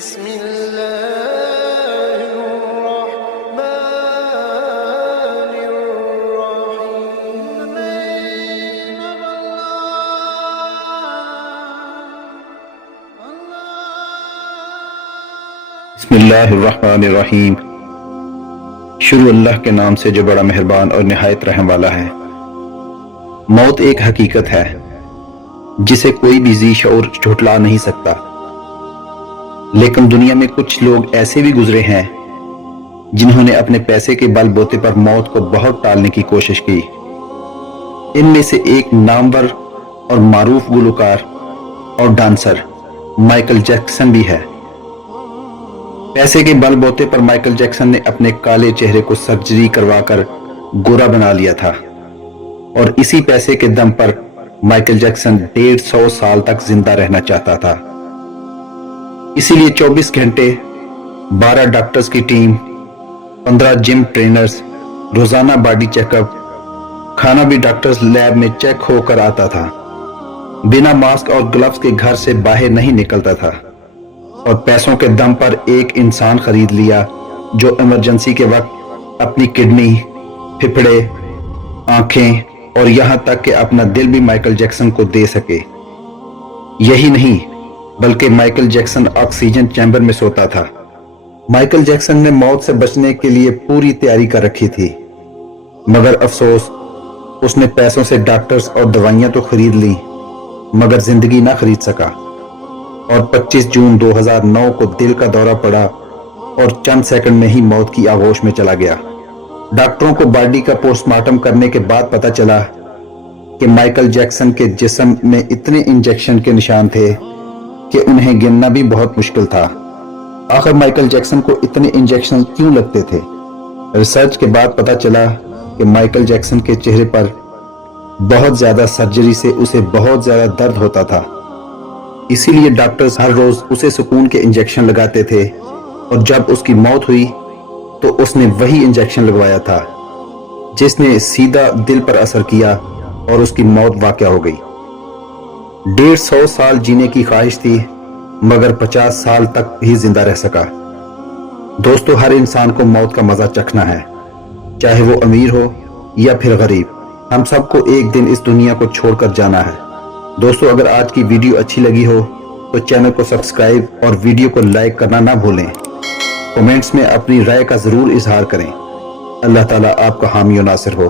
بسم الله الرحمن الرحيم بسم اللہ الرحمن الرحیم۔ شروع اللہ کے نام سے جو بڑا مہربان اور نہایت رحم والا ہے۔ موت ایک حقیقت ہے جسے کوئی بھی ذی شعور جھٹلا نہیں سکتا، لیکن دنیا میں کچھ لوگ ایسے بھی گزرے ہیں جنہوں نے اپنے پیسے کے بل بوتے پر موت کو بہت ٹالنے کی کوشش کی۔ ان میں سے ایک نامور اور معروف گلوکار اور ڈانسر مائیکل جیکسن بھی ہے۔ پیسے کے بل بوتے پر مائیکل جیکسن نے اپنے کالے چہرے کو سرجری کروا کر گورا بنا لیا تھا، اور اسی پیسے کے دم پر مائیکل جیکسن 150 سال تک زندہ رہنا چاہتا تھا۔ اسی لیے 24 گھنٹے 12 ڈاکٹرز کی ٹیم، 15 جم ٹرینرز، روزانہ باڈی چیک اپ، کھانا بھی ڈاکٹرز لیب میں چیک ہو کر آتا تھا، بنا ماسک اور گلوز کے گھر سے باہر نہیں نکلتا تھا، اور پیسوں کے دم پر ایک انسان خرید لیا جو ایمرجنسی کے وقت اپنی کڈنی، پھپھڑے، آنکھیں اور یہاں تک کہ اپنا دل بھی مائیکل جیکسن کو دے سکے۔ یہی نہیں بلکہ مائیکل جیکسن آکسیجن چیمبر میں سوتا تھا۔ مائیکل جیکسن نے موت سے بچنے کے لیے پوری تیاری کر رکھی تھی، مگر افسوس اس نے پیسوں سے ڈاکٹرز اور دوائیاں تو خرید لی مگر زندگی نہ خرید سکا، اور 25 جون 2009 کو دل کا دورہ پڑا اور چند سیکنڈ میں ہی موت کی آغوش میں چلا گیا۔ ڈاکٹروں کو باڈی کا پوسٹ مارٹم کرنے کے بعد پتہ چلا کہ مائیکل جیکسن کے جسم میں اتنے انجیکشن کے نشان تھے کہ انہیں گننا بھی بہت مشکل تھا۔ آخر مائیکل جیکسن کو اتنے انجیکشن کیوں لگتے تھے؟ ریسرچ کے بعد پتہ چلا کہ مائیکل جیکسن کے چہرے پر بہت زیادہ سرجری سے اسے بہت زیادہ درد ہوتا تھا، اسی لیے ڈاکٹرز ہر روز اسے سکون کے انجیکشن لگاتے تھے، اور جب اس کی موت ہوئی تو اس نے وہی انجیکشن لگوایا تھا جس نے سیدھا دل پر اثر کیا اور اس کی موت واقع ہو گئی۔ 150 سال جینے کی خواہش تھی مگر 50 سال تک بھی زندہ رہ سکا۔ دوستو، ہر انسان کو موت کا مزہ چکھنا ہے، چاہے وہ امیر ہو یا پھر غریب۔ ہم سب کو ایک دن اس دنیا کو چھوڑ کر جانا ہے۔ دوستو، اگر آج کی ویڈیو اچھی لگی ہو تو چینل کو سبسکرائب اور ویڈیو کو لائک کرنا نہ بھولیں۔ کومنٹس میں اپنی رائے کا ضرور اظہار کریں۔ اللہ تعالیٰ آپ کا حامی و ناصر ہو۔